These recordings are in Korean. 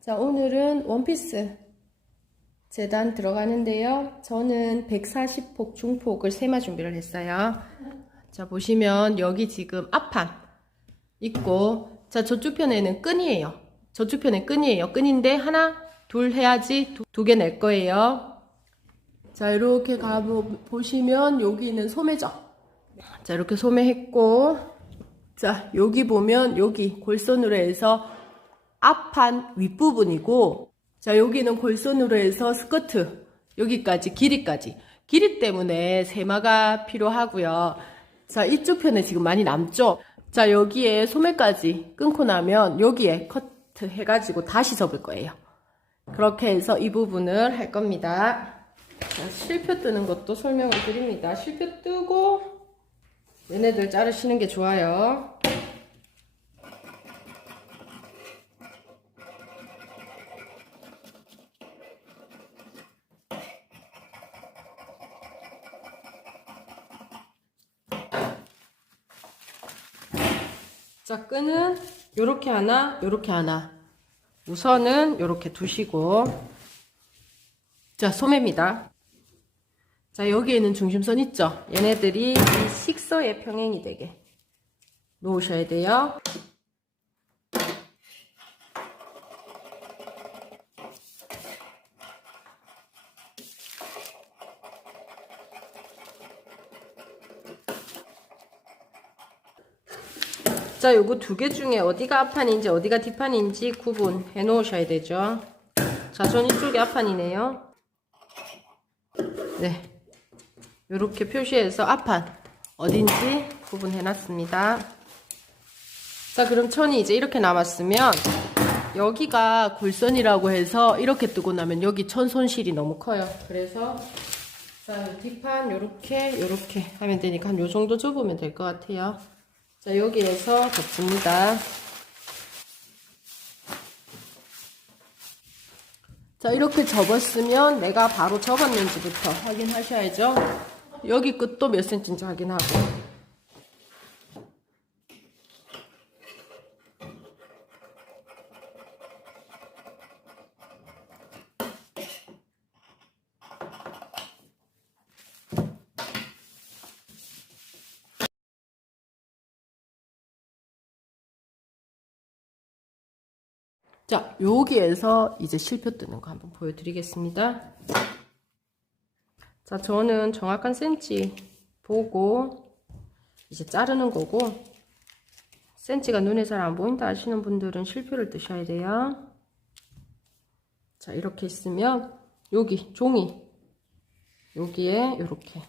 자, 오늘은 원피스 재단 들어가는데요. 저는 140폭 중폭을 세마 준비를 했어요. 자, 보시면 여기 지금 앞판 있고, 자, 저쪽 편에는 끈이에요. 저쪽 편에 끈이에요. 끈인데 하나, 둘 해야지 두 개 낼 거예요. 자, 이렇게 보시면 여기는 소매죠. 자, 이렇게 소매했고, 자, 여기 보면 여기 골선으로 해서 앞판 윗부분이고, 자, 여기는 골선으로 해서 스커트 여기까지 길이 때문에 세마가 필요하고요. 자, 이쪽 편에 지금 많이 남죠. 자, 여기에 소매까지 끊고 나면 여기에 커트 해가지고 다시 접을 거예요. 그렇게 해서 이 부분을 할 겁니다. 자, 실표 뜨는 것도 설명을 드립니다. 실표 뜨고 얘네들 자르시는 게 좋아요. 자, 끈은 요렇게 하나, 요렇게 하나. 우선은 요렇게 두시고, 자, 소매입니다. 자, 여기에는 중심선 있죠? 얘네들이 이 식서에 평행이 되게 놓으셔야 돼요. 자, 요거 두 개 중에 어디가 앞판인지 어디가 뒷판인지 구분해 놓으셔야 되죠. 자, 전 이쪽이 앞판이네요. 네. 요렇게 표시해서 앞판 어딘지 구분해 놨습니다. 자, 그럼 천이 이제 이렇게 남았으면 여기가 골선이라고 해서 이렇게 뜨고 나면 여기 천 손실이 너무 커요. 그래서 자, 뒷판 요렇게 하면 되니까 한 요 정도 접으면 될 것 같아요. 자, 여기에서 접습니다. 자, 이렇게 접었으면 내가 바로 접었는지부터 확인하셔야죠. 여기 끝도 몇 센치인지 확인하고. 자, 여기에서 이제 실표 뜨는 거 한번 보여드리겠습니다. 자, 저는 정확한 센치 보고 이제 자르는 거고, 센치가 눈에 잘 안 보인다 하시는 분들은 실표를 뜨셔야 돼요. 자, 이렇게 있으면 여기 종이 여기에 이렇게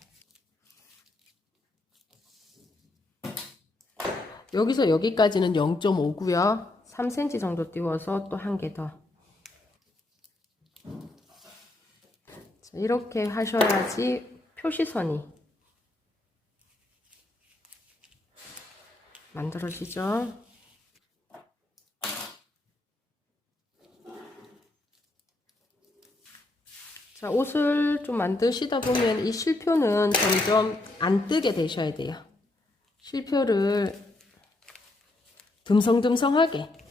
여기서 여기까지는 0.5고요 3cm 정도 띄워서 또 한 개 더. 자, 이렇게 하셔야지 표시선이 만들어지죠. 자, 옷을 좀 만드시다 보면 이 실표는 점점 안 뜨게 되셔야 돼요. 실표를 듬성듬성하게.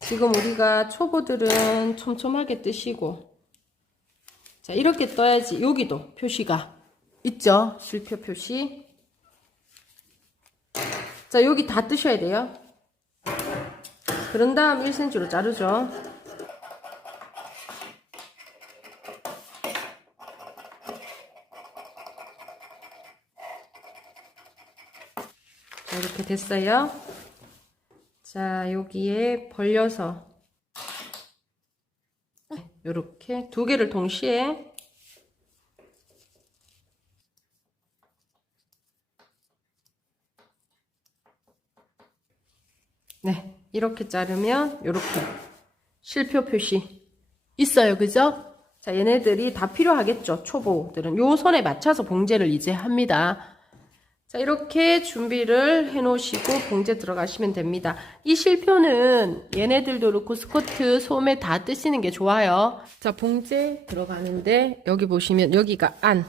지금 우리가 초보들은 촘촘하게 뜨시고, 자, 이렇게 떠야지 여기도 표시가 있죠? 실표 표시. 자, 여기 다 뜨셔야 돼요. 그런 다음 1cm로 자르죠. 자, 이렇게 됐어요. 자, 여기에 벌려서 이렇게 두 개를 동시에 네, 이렇게 자르면 이렇게 실표 표시 있어요. 그죠? 자, 얘네들이 다 필요하겠죠. 초보들은 요 선에 맞춰서 봉제를 이제 합니다. 자, 이렇게 준비를 해 놓으시고 봉제 들어가시면 됩니다. 이 실표는 얘네들도 그렇고 스커트, 소매 다 뜨시는 게 좋아요. 자, 봉제 들어가는데 여기 보시면 여기가 안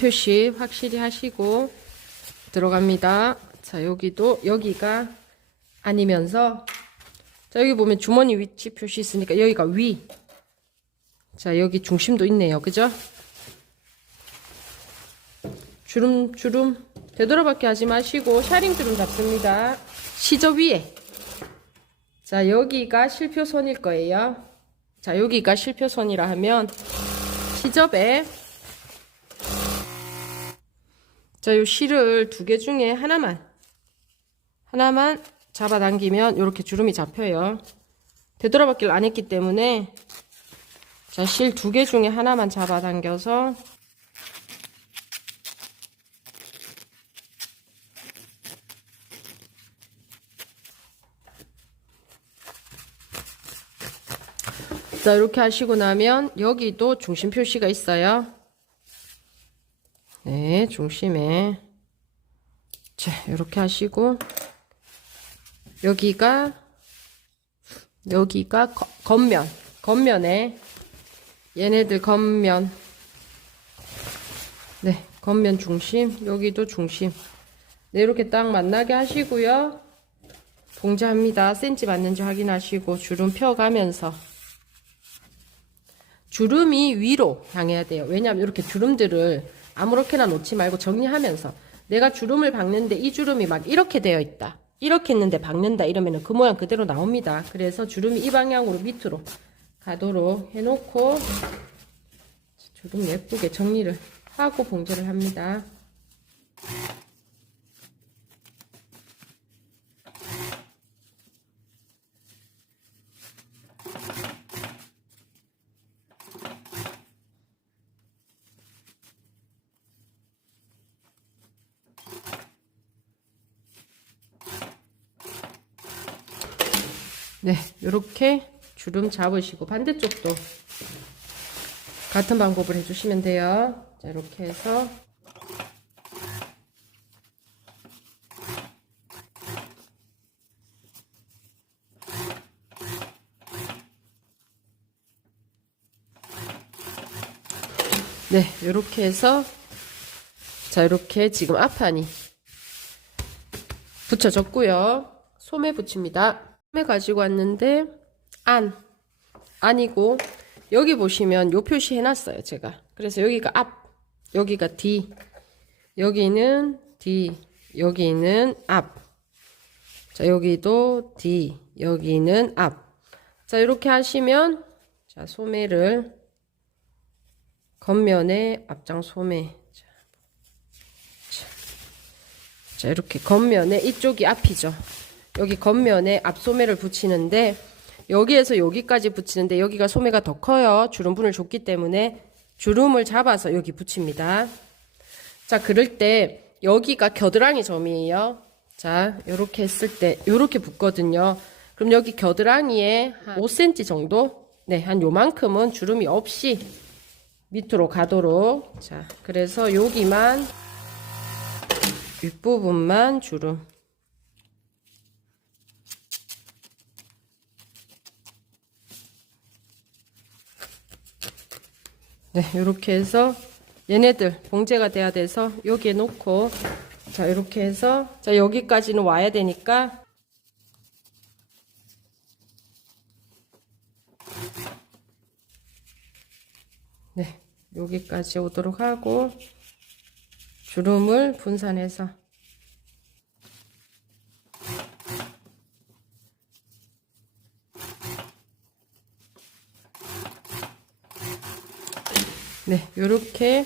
표시 확실히 하시고 들어갑니다. 자, 여기도 여기가 아니면서 자, 여기 보면 주머니 위치 표시 있으니까 여기가 위. 자, 여기 중심도 있네요. 그죠? 주름 되돌아받게 하지 마시고 샤링 주름 잡습니다. 시저 위에. 자, 여기가 실표선일 거예요. 자, 여기가 실표선이라 하면 시접에 자, 요 실을 2개 중에 하나만 잡아당기면 이렇게 주름이 잡혀요. 되돌아받기를 안 했기 때문에 자, 실 2개 중에 하나만 잡아당겨서 자, 이렇게 하시고 나면 여기도 중심 표시가 있어요. 네, 중심에 자, 이렇게 하시고 여기가 겉면에 얘네들 겉면 네, 겉면 중심 여기도 중심 네, 이렇게 딱 만나게 하시고요. 봉제합니다. 센치 맞는지 확인하시고 주름 펴가면서 주름이 위로 향해야 돼요. 왜냐하면 이렇게 주름들을 아무렇게나 놓지 말고 정리하면서 내가 주름을 박는데 이 주름이 막 이렇게 되어 있다. 이렇게 했는데 박는다 이러면 그 모양 그대로 나옵니다. 그래서 주름이 이 방향으로 밑으로 가도록 해놓고 주름 예쁘게 정리를 하고 봉제를 합니다. 네, 이렇게 주름 잡으시고 반대쪽도 같은 방법을 해주시면 돼요. 자, 이렇게 해서 네, 이렇게 해서 자, 이렇게 지금 앞판이 붙여졌고요. 소매 붙입니다. 소매 가지고 왔는데 안이고 여기 보시면 요 표시 해놨어요. 제가 그래서 여기가 앞, 여기가 뒤, 여기는 뒤, 여기는 앞. 자, 여기도 뒤, 여기는 앞. 자, 이렇게 하시면 자, 소매를 겉면에 앞장 소매 자, 이렇게 겉면에 이쪽이 앞이죠. 여기 겉면에 앞소매를 붙이는데 여기에서 여기까지 붙이는데 여기가 소매가 더 커요. 주름분을 줬기 때문에 주름을 잡아서 여기 붙입니다. 자, 그럴 때 여기가 겨드랑이 점이에요. 자, 요렇게 했을 때 요렇게 붙거든요. 그럼 여기 겨드랑이에 한 5cm 정도? 네, 한 요만큼은 주름이 없이 밑으로 가도록. 자, 그래서 여기만 윗부분만 주름. 네, 이렇게 해서 얘네들 봉제가 돼야 돼서 여기에 놓고 자, 이렇게 해서 자, 여기까지는 와야 되니까 네, 여기까지 오도록 하고 주름을 분산해서 네, 요렇게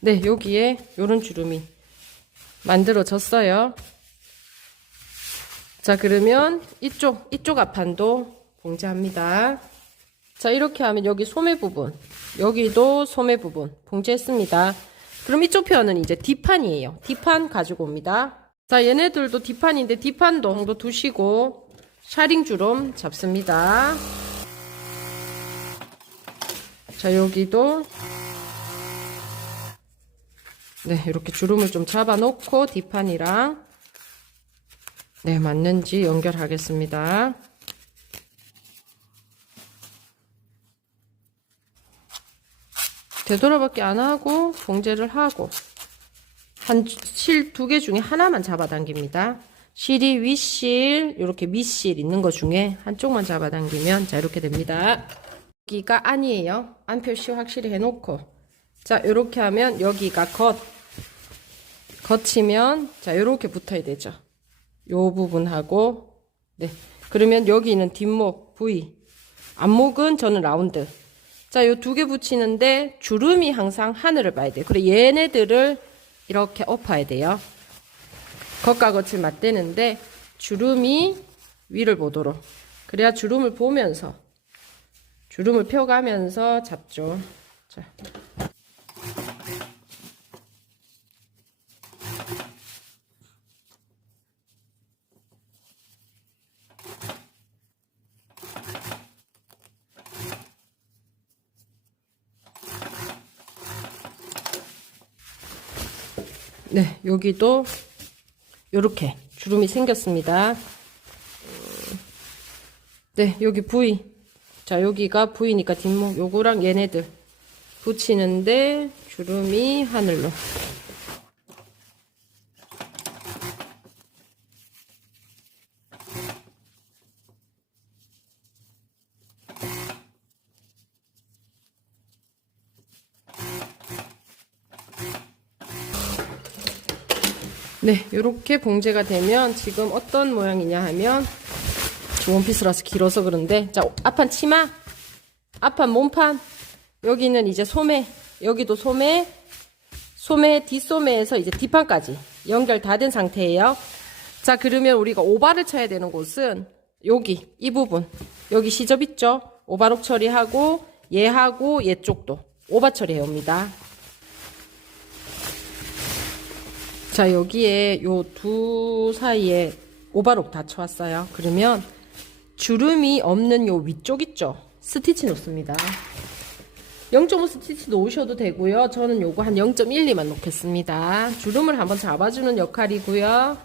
네, 여기에 요런 주름이 만들어졌어요. 자, 그러면 이쪽 앞판도 봉제합니다. 자, 이렇게 하면 여기 소매 부분, 여기도 소매 부분 봉제했습니다. 그럼 이쪽 편은 이제 뒷판이에요. 뒷판 가지고 옵니다. 자, 얘네들도 뒷판인데 뒷판도 정도 두시고 샤링 주름 잡습니다. 자, 여기도 네, 이렇게 주름을 좀 잡아 놓고 뒷판이랑 네, 맞는지 연결하겠습니다. 되돌아밖에 안 하고 봉제를 하고 한 실 2개 중에 하나만 잡아당깁니다. 실이 윗실, 이렇게 밑실 있는 것 중에 한쪽만 잡아당기면 자 이렇게 됩니다. 여기가 안이에요. 안 표시 확실히 해놓고 자 이렇게 하면 여기가 겉이면 자 이렇게 붙어야 되죠. 요 부분하고 네 그러면 여기는 뒷목 V, 앞목은 저는 라운드. 자 요 두 개 붙이는데 주름이 항상 하늘을 봐야 돼요. 그리고 얘네들을 이렇게 엎어야 돼요. 겉과 겉을 맞대는데 주름이 위를 보도록. 그래야 주름을 보면서 주름을 펴가면서 잡죠. 자. 네, 여기도 요렇게 주름이 생겼습니다. 네, 여기 V. 자, 여기가 V니까 뒷목 요거랑 얘네들 붙이는데 주름이 하늘로. 네, 이렇게 봉제가 되면 지금 어떤 모양이냐 하면 원피스라서 길어서 그런데 자, 앞판 치마, 앞판 몸판, 여기는 이제 소매, 여기도 소매, 뒷소매에서 이제 뒷판까지 연결 다 된 상태예요. 자, 그러면 우리가 오바를 쳐야 되는 곳은 여기, 이 부분, 여기 시접 있죠? 오바록 처리하고 얘하고 얘 쪽도 오바 처리해 옵니다. 자, 여기에 요 두 사이에 오바록 다 쳐왔어요. 그러면 주름이 없는 요 위쪽 있죠? 스티치 놓습니다. 0.5 스티치 놓으셔도 되고요. 저는 요거 한 0.12만 놓겠습니다. 주름을 한번 잡아주는 역할이고요.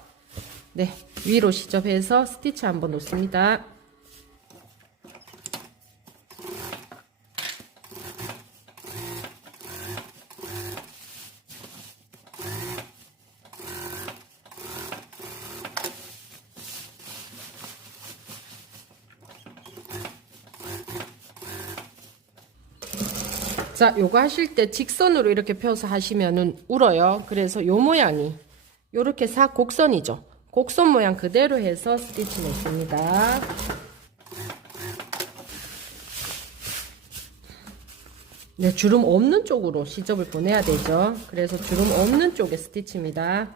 네, 위로 시접해서 스티치 한번 놓습니다. 자, 요거 하실 때 직선으로 이렇게 펴서 하시면은 울어요. 그래서 요 모양이 요렇게 곡선이죠. 곡선 모양 그대로 해서 스티치 냈습니다. 네, 주름 없는 쪽으로 시접을 보내야 되죠. 그래서 주름 없는 쪽에 스티치입니다.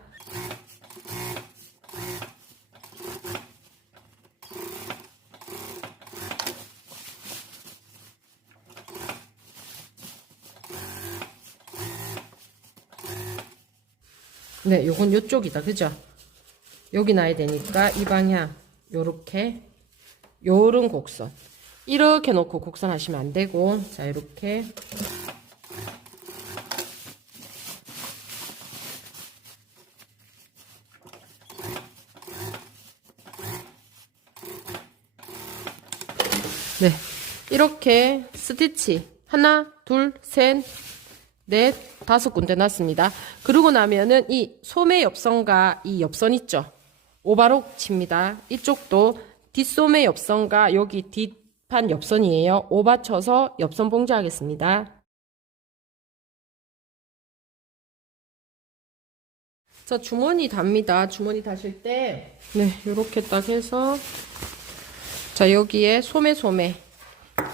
네, 요건 요쪽이다. 그죠? 여기 놔야 되니까 이 방향 요렇게 요런 곡선 이렇게 놓고 곡선 하시면 안 되고 자 이렇게 네 이렇게 스티치 하나 둘 셋 넷 다섯 군데 놨습니다. 그러고 나면은 이 소매 옆선과 이 옆선 있죠? 오바록 칩니다. 이쪽도 뒷소매 옆선과 여기 뒷판 옆선이에요. 오바 쳐서 옆선 봉제하겠습니다. 자, 주머니 답니다. 주머니 다실 때, 네, 요렇게 딱 해서, 자, 여기에 소매,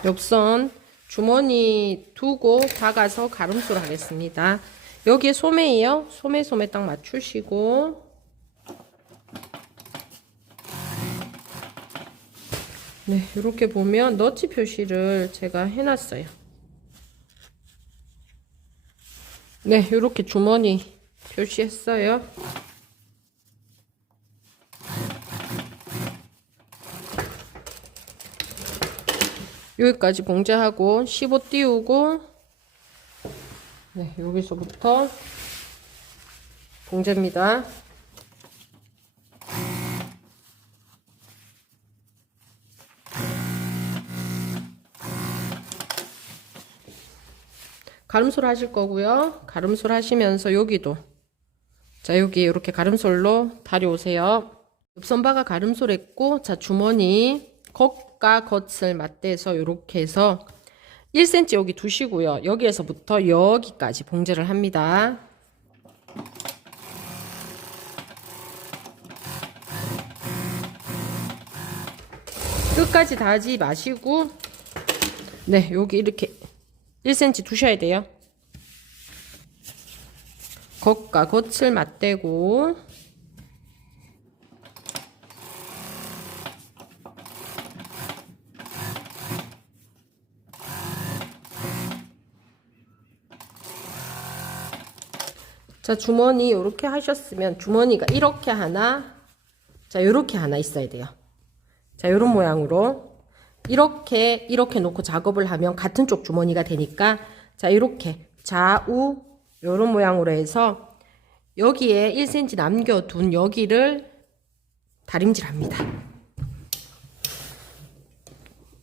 옆선, 주머니 두고 박아서 가름수를 하겠습니다. 여기에 소매예요. 소매 딱 맞추시고, 네, 이렇게 보면 너치 표시를 제가 해놨어요. 네, 이렇게 주머니 표시했어요. 여기까지 봉제하고 15 띄우고 네, 여기서부터 봉제입니다. 가름솔 하실 거고요. 가름솔 하시면서 여기도 자 여기 이렇게 가름솔로 다려오세요. 엽선바가 가름솔했고, 자, 주머니 겉과 겉을 맞대서 요렇게 해서 1cm 여기 두시고요. 여기에서부터 여기까지 봉제를 합니다. 끝까지 다 하지 마시고, 네, 여기 이렇게 1cm 두셔야 돼요. 겉과 겉을 맞대고, 자, 주머니 이렇게 하셨으면 주머니가 이렇게 하나, 자, 요렇게 하나 있어야 돼요. 자, 요런 모양으로 이렇게 놓고 작업을 하면 같은 쪽 주머니가 되니까, 자, 이렇게 좌우 요런 모양으로 해서 여기에 1cm 남겨둔 여기를 다림질합니다.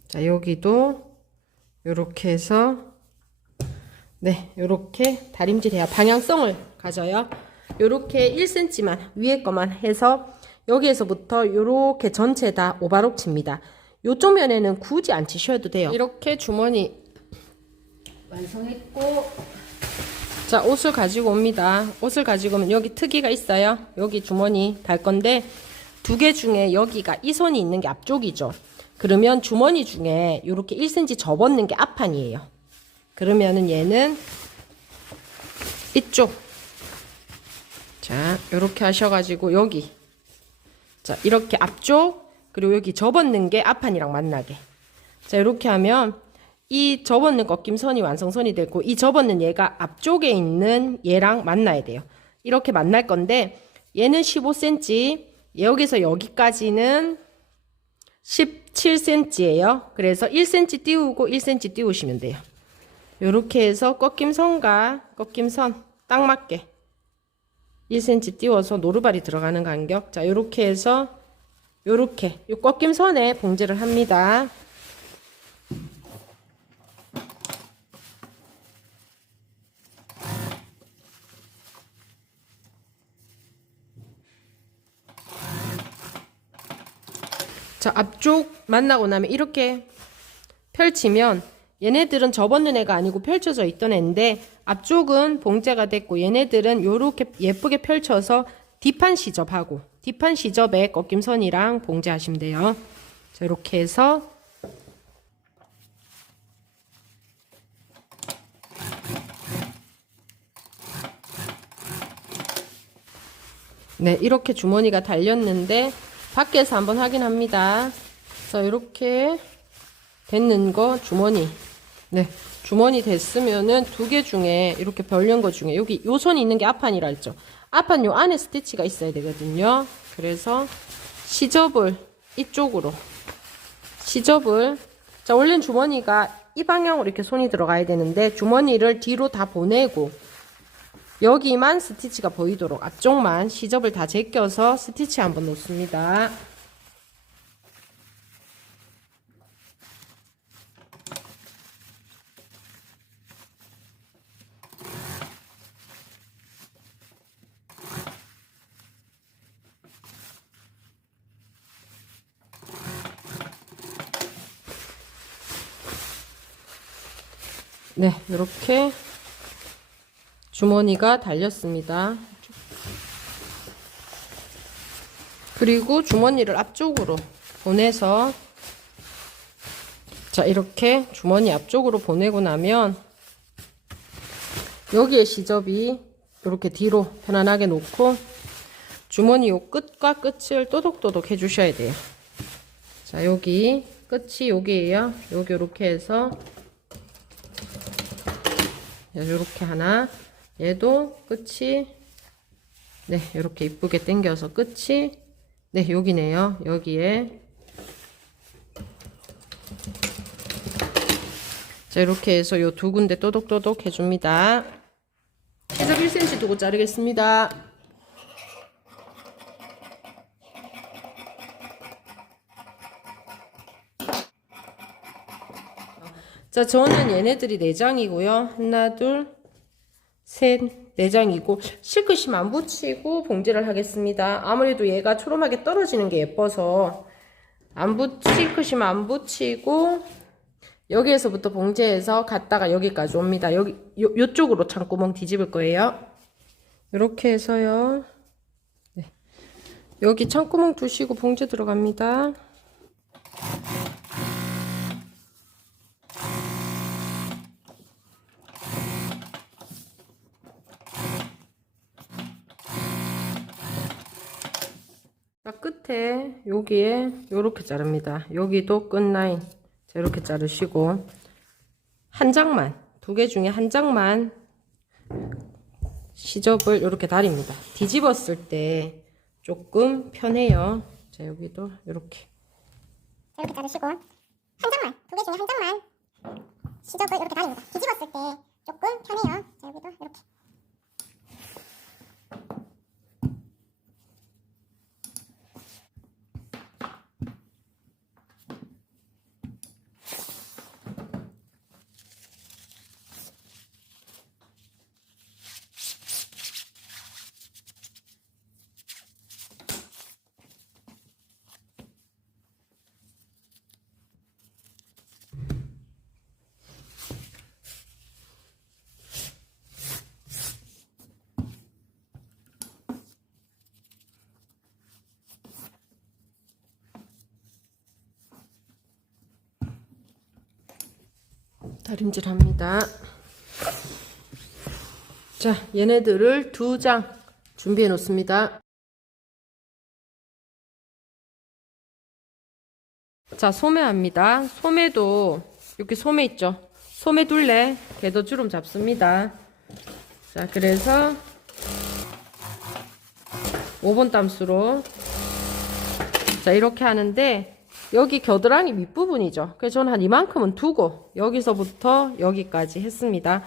자, 여기도 요렇게 해서 네, 요렇게 다림질해야 방향성을 가져요. 요렇게 1cm만 위에 거만 해서 여기에서부터 요렇게 전체 다 오바록 칩니다. 요쪽 면에는 굳이 안 치셔도 돼요. 이렇게 주머니 완성했고, 자, 옷을 가지고 옵니다. 옷을 가지고 오면 여기 특이가 있어요. 여기 주머니 달 건데 두 개 중에 여기가 이 손이 있는 게 앞쪽이죠. 그러면 주머니 중에 요렇게 1cm 접었는 게 앞판이에요. 그러면은 얘는 이쪽, 자, 요렇게 하셔가지고 여기, 자, 이렇게 앞쪽, 그리고 여기 접었는 게 앞판이랑 만나게, 자, 이렇게 하면 이 접었는 꺾임선이 완성선이 되고, 이 접었는 얘가 앞쪽에 있는 얘랑 만나야 돼요. 이렇게 만날 건데 얘는 15cm, 여기서 여기까지는 17cm예요. 그래서 1cm 띄우고 1cm 띄우시면 돼요. 요렇게 해서 꺾임선과 꺾임선 딱 맞게 1cm 띄워서 노루발이 들어가는 간격, 자, 요렇게 해서 요렇게 요 꺾임선에 봉제를 합니다. 자, 앞쪽 만나고 나면 이렇게 펼치면 얘네들은 접었는 애가 아니고 펼쳐져 있던 애인데 앞쪽은 봉제가 됐고, 얘네들은 요렇게 예쁘게 펼쳐서 뒷판 시접하고, 뒷판 시접에 꺾임선이랑 봉제하시면 돼요. 자, 이렇게 해서 네, 이렇게 주머니가 달렸는데 밖에서 한번 확인합니다. 자, 이렇게 됐는 거 주머니, 네, 주머니 됐으면은 두 개 중에 이렇게 벌린 거 중에 여기 요 선이 있는 게 앞판이라 했죠. 앞판 요 안에 스티치가 있어야 되거든요. 그래서 시접을 이쪽으로, 시접을, 자, 원래는 주머니가 이 방향으로 이렇게 손이 들어가야 되는데 주머니를 뒤로 다 보내고 여기만 스티치가 보이도록 앞쪽만 시접을 다 제껴서 스티치 한번 놓습니다. 네, 이렇게 주머니가 달렸습니다. 그리고 주머니를 앞쪽으로 보내서, 자, 이렇게 주머니 앞쪽으로 보내고 나면 여기에 시접이 이렇게 뒤로 편안하게 놓고 주머니 요 끝과 끝을 또독또독 해주셔야 돼요. 자, 여기 끝이 여기에요. 여기 이렇게 해서 요렇게 하나, 얘도 끝이, 네, 요렇게 이쁘게 당겨서 끝이, 네, 여기네요. 여기에, 자, 이렇게 해서 요 두 군데 또독또독 해줍니다. 시접 1cm 두고 자르겠습니다. 자, 저는 얘네들이 4장이고요. 하나, 둘, 셋, 내장이고 실크심 안 붙이고 봉제를 하겠습니다. 아무래도 얘가 초롬하게 떨어지는 게 예뻐서 실크심 안 붙이고 여기에서부터 봉제해서 갔다가 여기까지 옵니다. 요쪽으로 창구멍 뒤집을 거예요. 이렇게 해서요. 네. 여기 창구멍 두시고 봉제 들어갑니다. 끝에 여기에 요렇게 자릅니다. 여기도 끝 라인 자, 이렇게 자르시고 한 장만, 두 개 중에 한 장만 시접을 이렇게 다립니다. 뒤집었을 때 조금 편해요. 자, 여기도 이렇게 자르시고 한 장만, 두 개 중에 한 장만 시접을 이렇게 다립니다. 뒤집었을 때 조금 편해요. 자, 여기도 이렇게. 다림질 합니다. 자, 얘네들을 2장 준비해 놓습니다. 자, 소매합니다. 소매도 이렇게 소매 있죠? 소매 둘레 궤도 주름 잡습니다. 자, 그래서 5번 담수로 자, 이렇게 하는데 여기 겨드랑이 밑부분이죠. 그래서 저는 한 이만큼은 두고 여기서부터 여기까지 했습니다.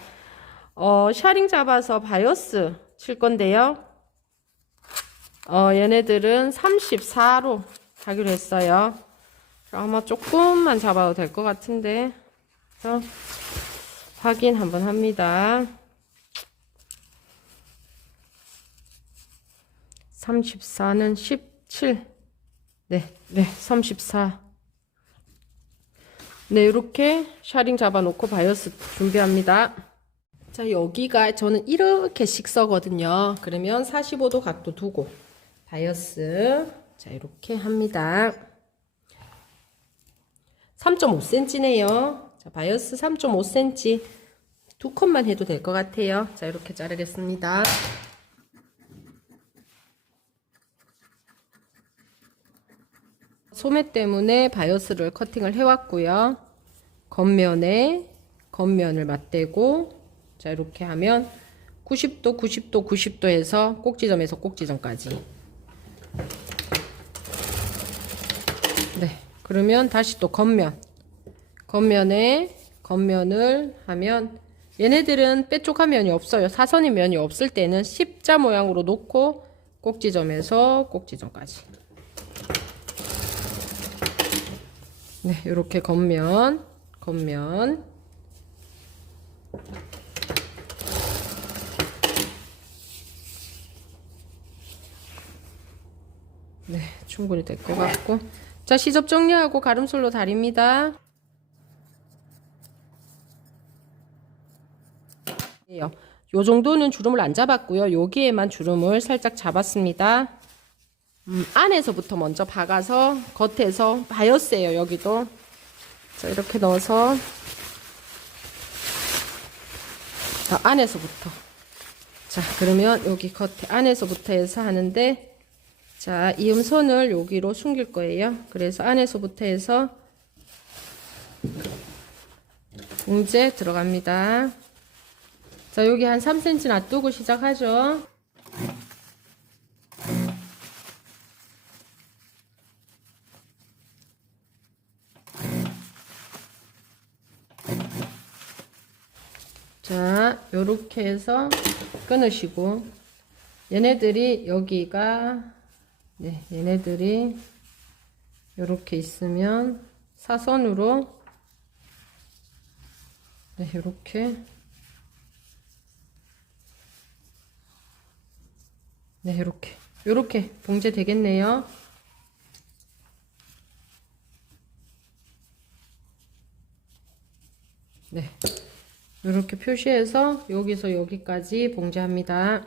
샤링 잡아서 바이어스 칠 건데요. 얘네들은 34로 하기로 했어요. 아마 조금만 잡아도 될 것 같은데 확인 한번 합니다. 34는 17 네, 34. 네, 이렇게 샤링 잡아놓고 바이어스 준비합니다. 자, 여기가 저는 이렇게씩 써거든요. 그러면 45도 각도 두고 바이어스 자, 이렇게 합니다. 3.5cm네요. 자, 바이어스 3.5cm 두 컷만 해도 될 것 같아요. 자, 이렇게 자르겠습니다. 소매 때문에 바이어스를 커팅을 해왔고요. 겉면을 맞대고 자, 이렇게 하면 90도, 90도, 90도 해서 꼭지점에서 꼭지점까지. 네, 그러면 다시 또 겉면을 하면 얘네들은 빼쪽한 면이 없어요. 사선인 면이 없을 때는 십자 모양으로 놓고 꼭지점에서 꼭지점까지. 네, 이렇게 겉면. 네, 충분히 될 것 같고. 자, 시접 정리하고 가름솔로 다립니다. 요 정도는 주름을 안 잡았고요. 여기에만 주름을 살짝 잡았습니다. 안에서부터 먼저 박아서 겉에서 바이어스예요. 여기도 자, 이렇게 넣어서 자, 안에서부터 자, 그러면 여기 겉에 안에서부터 해서 하는데 자, 이음선을 여기로 숨길 거예요. 그래서 안에서부터 해서 봉제 들어갑니다. 자, 여기 한 3cm 놔두고 시작하죠. 자, 요렇게 해서 끊으시고 얘네들이 여기가 네, 얘네들이 요렇게 있으면 사선으로 네, 요렇게 네, 요렇게 봉제 되겠네요. 네, 요렇게 표시해서 여기서 여기까지 봉제합니다.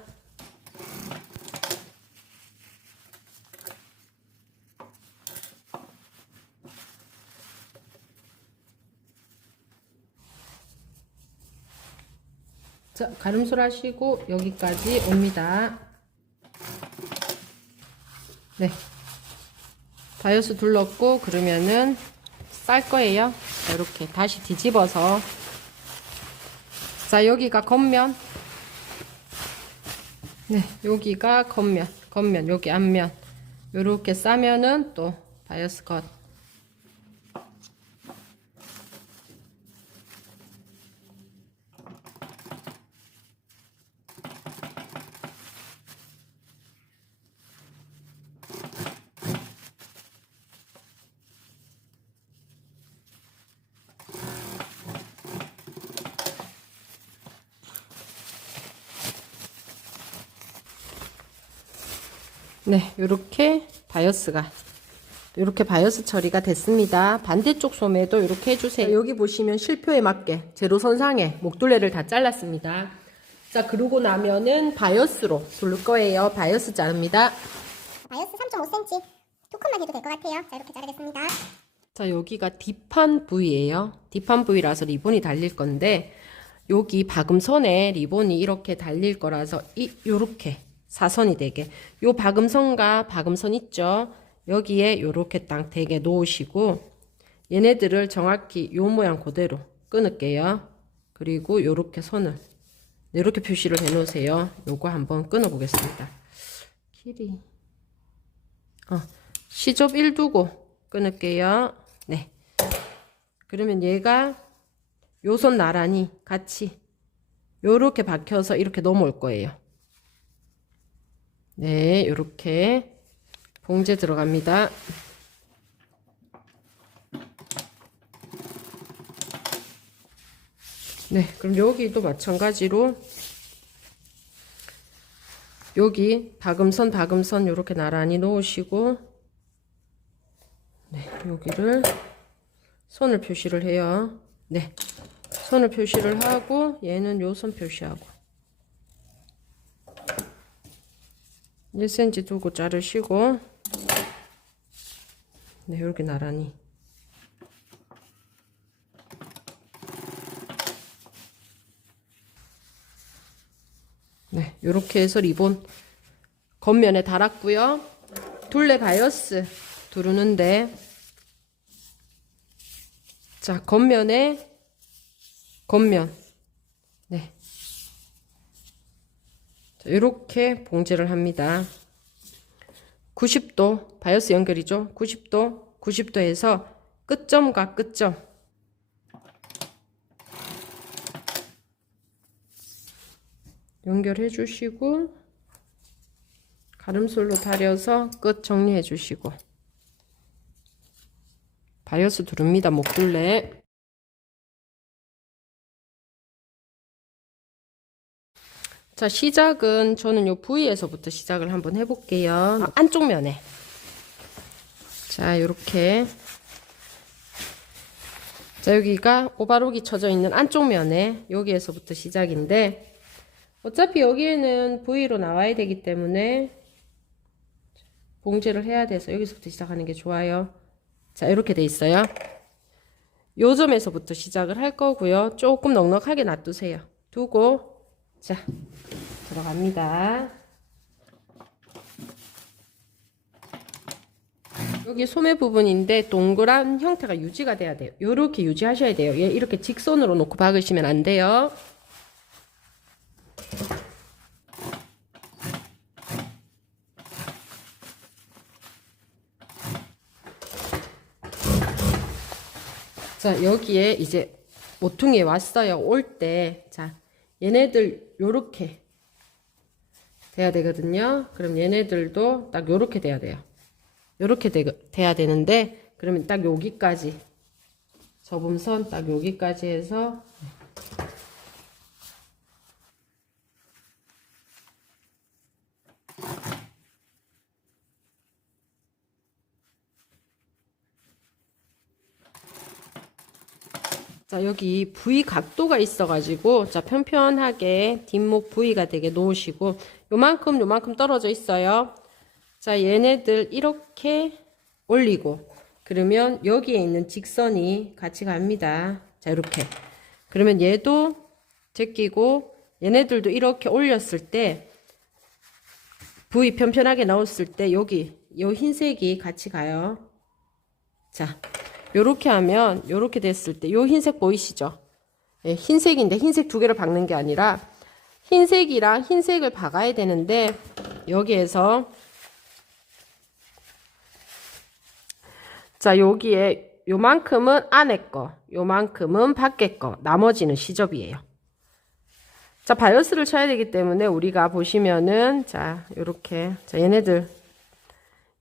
자, 가름술 하시고 여기까지 옵니다. 네, 다이어스 둘렀고 그러면은 쌀 거예요. 자, 이렇게 다시 뒤집어서, 자, 여기가 겉면, 네, 여기가 겉면, 여기 앞면, 요렇게 싸면은 또 다이어스 겉. 네, 요렇게 바이어스 처리가 됐습니다. 반대쪽 소매도 이렇게 해주세요. 여기 보시면 실표에 맞게 제로선상에 목둘레를 다 잘랐습니다. 자, 그러고 나면은 바이어스로 둘 거예요. 바이어스 자릅니다. 바이어스 3.5cm 두 컷만 해도 될 것 같아요. 자, 이렇게 자르겠습니다. 자, 여기가 뒷판 부위예요. 뒷판 부위라서 리본이 달릴 건데, 여기 박음선에 리본이 이렇게 달릴 거라서 요렇게 사선이 되게, 요 박음선과 박음선 있죠? 여기에 요렇게 딱 되게 놓으시고, 얘네들을 정확히 요 모양 그대로 끊을게요. 그리고 요렇게 선을 이렇게 표시를 해 놓으세요. 요거 한번 끊어 보겠습니다. 길이 시접 1 두고 끊을게요. 네, 그러면 얘가 요 선 나란히 같이 요렇게 박혀서 이렇게 넘어올 거예요. 네, 요렇게 봉제 들어갑니다. 네, 그럼 여기도 마찬가지로 여기 박음선 요렇게 나란히 놓으시고, 네, 여기를 선을 표시를 해요. 네, 선을 표시를 하고 얘는 요 선 표시하고 1cm 두고 자르시고, 네, 이렇게 나란히. 네, 요렇게 해서 리본 겉면에 달았고요. 둘레 바이어스 두르는데, 자, 겉면, 네, 자, 이렇게 봉제를 합니다. 90도 바이어스 연결이죠. 90도 해서 끝점과 끝점 연결해 주시고, 가름솔로 다려서 끝 정리해 주시고, 바이어스 두릅니다. 목둘레. 자, 시작은 저는 요 부위에서부터 시작을 한번 해볼게요. 안쪽 면에. 자, 요렇게. 자, 여기가 오바록이 쳐져 있는 안쪽 면에 여기에서부터 시작인데, 어차피 여기에는 V로 나와야 되기 때문에 봉제를 해야 돼서 여기서부터 시작하는 게 좋아요. 자, 이렇게 돼 있어요. 요 점에서부터 시작을 할 거고요. 조금 넉넉하게 놔두세요. 두고, 자, 들어갑니다. 여기 소매 부분인데 동그란 형태가 유지가 돼야 돼요. 요렇게 유지하셔야 돼요. 얘 이렇게 직선으로 놓고 박으시면 안 돼요. 자, 여기에 이제 모퉁이에 왔어요. 올 때, 자, 얘네들 요렇게 돼야 되거든요. 그럼 얘네들도 딱 요렇게 돼야 돼요. 요렇게 돼야 되는데, 그러면 딱 여기까지, 접음선 딱 여기까지 해서, 자, 여기 V 각도가 있어가지고, 자, 편편하게 뒷목 V가 되게 놓으시고, 요만큼 떨어져 있어요. 자, 얘네들 이렇게 올리고, 그러면 여기에 있는 직선이 같이 갑니다. 자, 이렇게. 그러면 얘도 제끼고, 얘네들도 이렇게 올렸을 때, V 편편하게 넣었을 때, 여기, 요 흰색이 같이 가요. 자. 요렇게 하면 요렇게 됐을 때 요 흰색 보이시죠? 예, 흰색인데 흰색 두 개를 박는 게 아니라 흰색이랑 흰색을 박아야 되는데 여기에서 자 여기에 요만큼은 안에 거 요만큼은 밖에 거 나머지는 시접이에요. 자 바이어스를 쳐야 되기 때문에 우리가 보시면은 자 요렇게 자 얘네들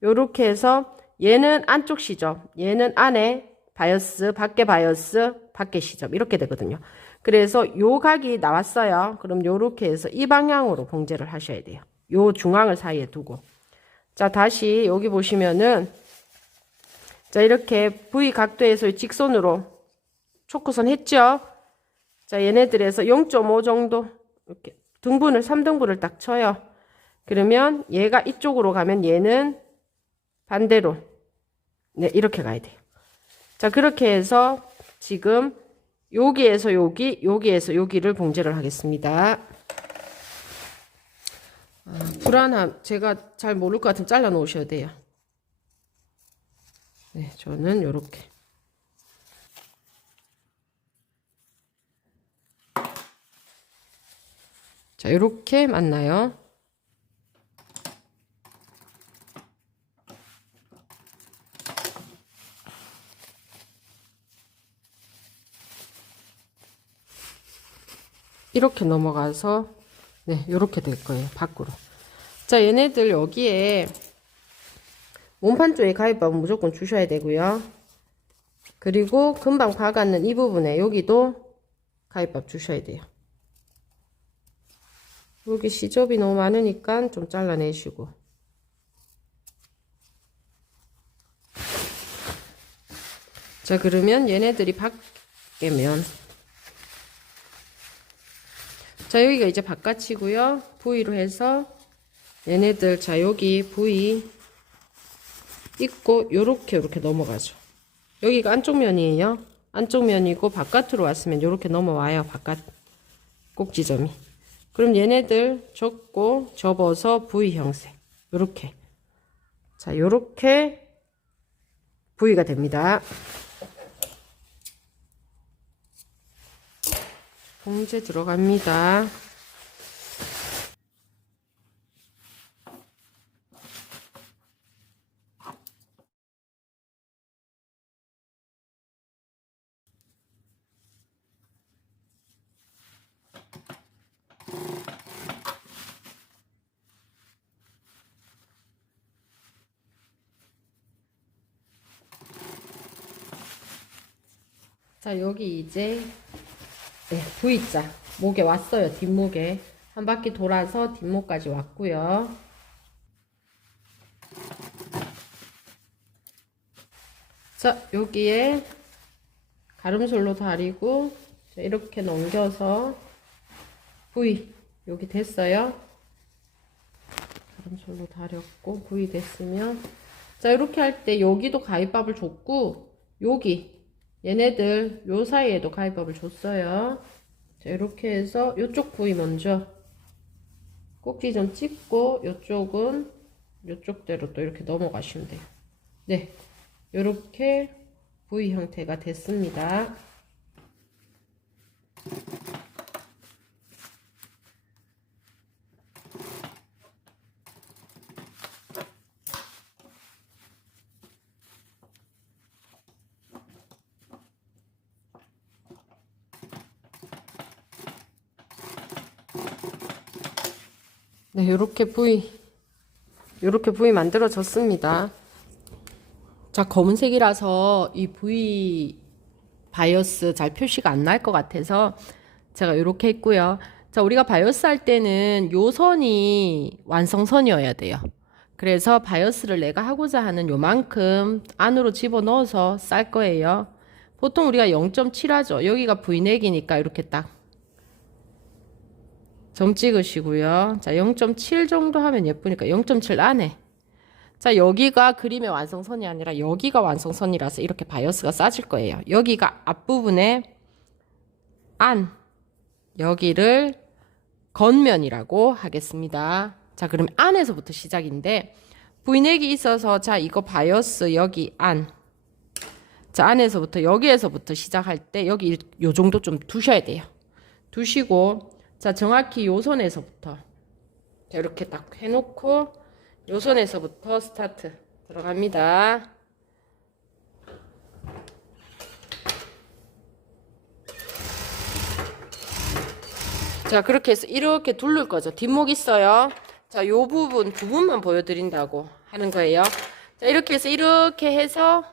요렇게 해서 얘는 안쪽 시접, 얘는 안에 바이어스, 밖에 시접 이렇게 되거든요. 그래서 요 각이 나왔어요. 그럼 요렇게 해서 이 방향으로 봉제를 하셔야 돼요. 요 중앙을 사이에 두고. 자 다시 여기 보시면은 자 이렇게 V 각도에서 직선으로 초크선 했죠. 자 얘네들에서 0.5 정도 이렇게 등분을 3등분을 딱 쳐요. 그러면 얘가 이쪽으로 가면 얘는 반대로 네, 이렇게 가야 돼요. 자, 그렇게 해서 지금 여기에서 여기, 여기에서 여기를 봉제를 하겠습니다. 불안함, 제가 잘 모를 것 같으면 잘라 놓으셔야 돼요. 네, 저는 요렇게. 자, 요렇게 맞나요? 이렇게 넘어가서 네 요렇게 될 거예요. 밖으로. 자 얘네들 여기에 몸판 쪽에 가위밥은 무조건 주셔야 되고요. 그리고 금방 박았는 이 부분에 여기도 가위밥 주셔야 돼요. 여기 시접이 너무 많으니까 좀 잘라내시고. 자 그러면 얘네들이 밖에면 자 여기가 이제 바깥이고요. V로 해서 얘네들 자 여기 V 있고 요렇게 넘어가죠. 여기가 안쪽 면이에요. 안쪽 면이고 바깥으로 왔으면 요렇게 넘어와요. 바깥 꼭지점이. 그럼 얘네들 접고 접어서 V 형색 요렇게 자 요렇게 V가 됩니다. 봉제 들어갑니다. 자 여기 이제 네, V자 목에 왔어요. 뒷목에 한 바퀴 돌아서 뒷목까지 왔고요. 자 여기에 가름솔로 다리고 자, 이렇게 넘겨서 V 여기 됐어요. 가름솔로 다렸고 V 됐으면 자 이렇게 할 때 여기도 가위밥을 줬고 여기 얘네들 요 사이에도 가위밥을 줬어요. 자 이렇게 해서 요쪽 부위 먼저 꼭지 좀 찍고 요쪽은 요쪽대로 또 이렇게 넘어가시면 돼요. 네, 요렇게 부위 형태가 됐습니다. 네, 요렇게 부위 만들어졌습니다. 자, 검은색이라서 이 부위 바이어스 잘 표시가 안 날 것 같아서 제가 요렇게 했고요. 자, 우리가 바이어스 할 때는 요 선이 완성선이어야 돼요. 그래서 바이어스를 내가 하고자 하는 요만큼 안으로 집어넣어서 쌀 거예요. 보통 우리가 0.7 하죠. 여기가 V넥이니까 이렇게 딱 점 찍으시고요. 자, 0.7 정도 하면 예쁘니까 0.7 안에. 자, 여기가 그림의 완성선이 아니라 여기가 완성선이라서 이렇게 바이어스가 싸질 거예요. 여기가 앞부분에 안, 여기를 겉면이라고 하겠습니다. 자, 그럼 안에서부터 시작인데 V넥이 있어서 자, 이거 바이어스 여기 안. 자, 안에서부터 여기에서부터 시작할 때 여기 요 정도 좀 두셔야 돼요. 두시고 자, 정확히 요 선에서부터 자, 이렇게 딱 해놓고 요 선에서부터 스타트 들어갑니다. 자, 그렇게 해서 이렇게 두를 거죠. 뒷목 있어요. 자, 요 부분만 보여드린다고 하는 거예요. 자, 이렇게 해서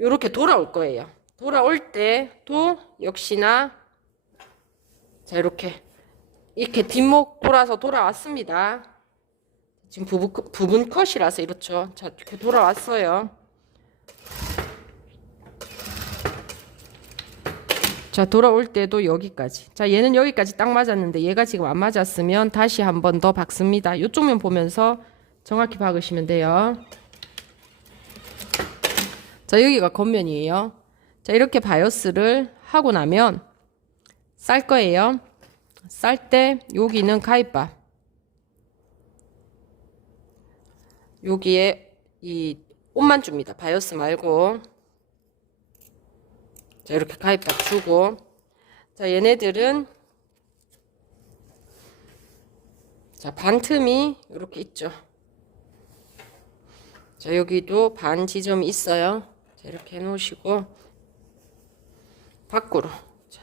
요렇게 돌아올 거예요. 돌아올 때도 역시나 자, 이렇게 뒷목 돌아왔습니다. 지금 부분 컷이라서 이렇죠. 자, 이렇게 돌아왔어요. 자, 돌아올 때도 여기까지. 자, 얘는 여기까지 딱 맞았는데 얘가 지금 안 맞았으면 다시 한 번 더 박습니다. 이쪽 면 보면서 정확히 박으시면 돼요. 자, 여기가 겉면이에요. 자, 이렇게 바이어스를 하고 나면 쌀 거예요. 쌀 때 여기는 가입밥. 여기에 이 옷만 줍니다. 바이어스 말고. 자, 이렇게 가입밥 주고. 자, 얘네들은 자, 반 틈이 이렇게 있죠. 자, 여기도 반 지점이 있어요. 자, 이렇게 해 놓으시고 밖으로. 자,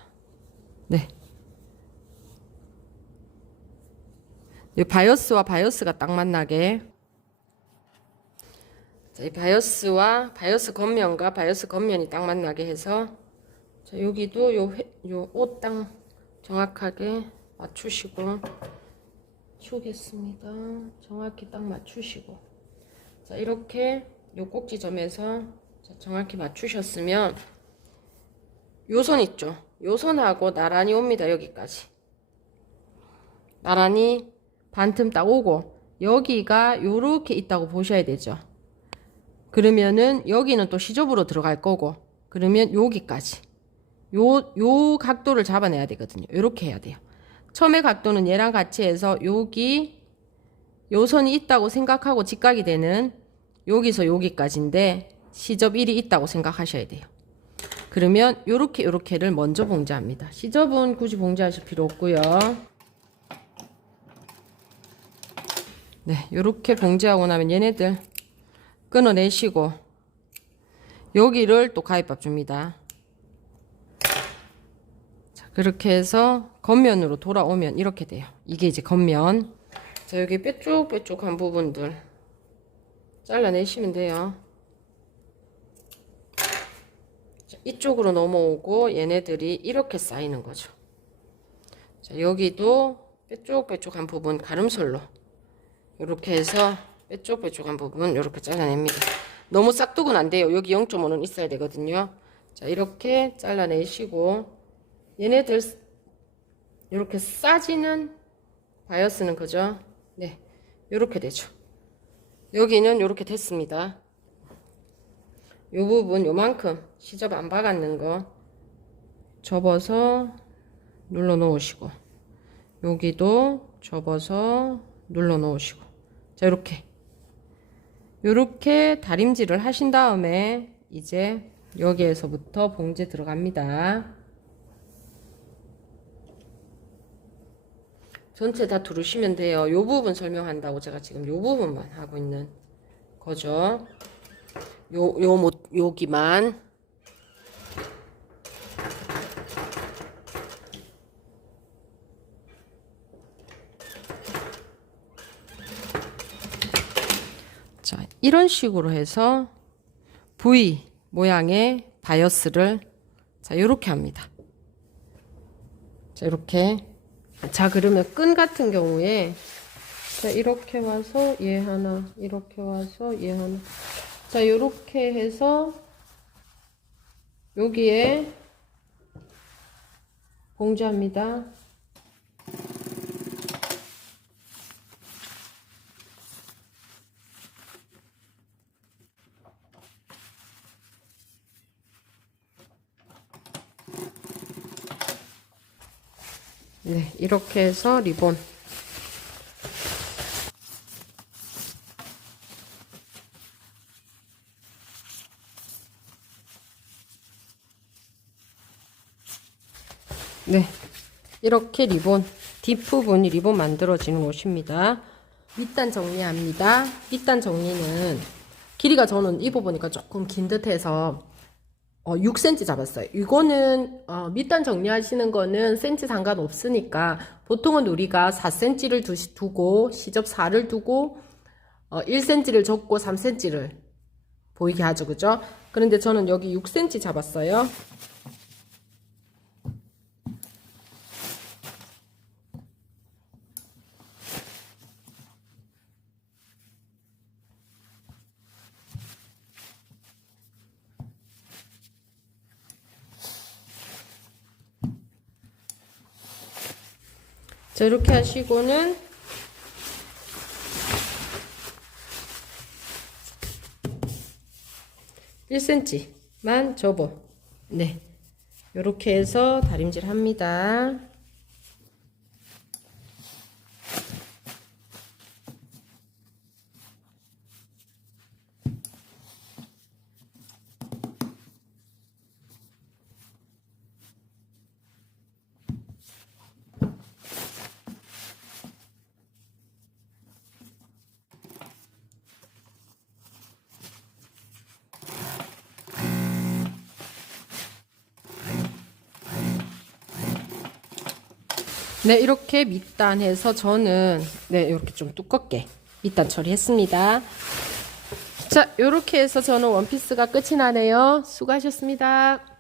네. 이 바이어스와 바이어스가 딱 만나게. 자, 이 바이어스 겉면과 바이어스 겉면이 딱 만나게 해서 자, 여기도 요 옷 딱 정확하게 맞추시고 치우겠습니다. 정확히 딱 맞추시고 자, 이렇게 요 꼭지점에서 자, 정확히 맞추셨으면 요 선 있죠. 요 선하고 나란히 옵니다. 여기까지 나란히 반틈 딱 오고 여기가 요렇게 있다고 보셔야 되죠. 그러면은 여기는 또 시접으로 들어갈 거고 그러면 여기까지 요 각도를 잡아내야 되거든요. 요렇게 해야 돼요. 처음에 각도는 얘랑 같이 해서 여기 요 선이 있다고 생각하고 직각이 되는 여기서 여기까지인데 시접 1이 있다고 생각하셔야 돼요. 그러면 요렇게를 먼저 봉제합니다. 시접은 굳이 봉제하실 필요 없고요. 네, 요렇게 봉제하고 나면 얘네들 끊어내시고 여기를 또 가입밥 줍니다. 자, 그렇게 해서 겉면으로 돌아오면 이렇게 돼요. 이게 이제 겉면. 자, 여기 뾰족뾰족한 부분들 잘라내시면 돼요. 자, 이쪽으로 넘어오고 얘네들이 이렇게 쌓이는 거죠. 자, 여기도 뾰족뾰족한 부분 가름솔로 이렇게 해서 뾰족뾰족한 부분 이렇게 잘라냅니다. 너무 싹둑은 안 돼요. 여기 0.5는 있어야 되거든요. 자, 이렇게 잘라내시고 얘네들 이렇게 싸지는 바이어스는 그죠? 네, 이렇게 되죠. 여기는 이렇게 됐습니다. 요 부분 요만큼 시접 안 박았는 거 접어서 눌러 놓으시고 여기도 접어서 눌러 놓으시고 자, 요렇게 다림질을 하신 다음에 이제 여기에서부터 봉제 들어갑니다. 전체 다 두르시면 돼요. 요 부분 설명한다고 제가 지금 요 부분만 하고 있는 거죠. 여기만. 자, 이런 식으로 해서 V 모양의 바이어스를 자, 요렇게 합니다. 자, 이렇게. 자, 그러면 끈 같은 경우에 자, 이렇게 와서 얘 하나, 이렇게 와서 얘 하나. 자, 요렇게 해서 여기에 봉지합니다. 네, 이렇게 해서 리본. 네, 이렇게 리본, 뒷부분이 리본 만들어지는 옷입니다. 밑단 정리합니다. 밑단 정리는 길이가 저는 입어보니까 조금 긴 듯해서 6cm 잡았어요. 이거는 밑단 정리하시는 거는 센치 상관없으니까 보통은 우리가 4cm를 두고 시접 4를 두고 1cm를 접고 3cm를 보이게 하죠. 그죠? 그런데 저는 여기 6cm 잡았어요. 자, 이렇게 하시고는 (1cm만) 접어. 네, 이렇게 해서 다림질 합니다. 네, 이렇게 밑단해서 저는 이렇게 좀 두껍게 밑단 처리했습니다. 자, 이렇게 해서 저는 원피스가 끝이 나네요. 수고하셨습니다.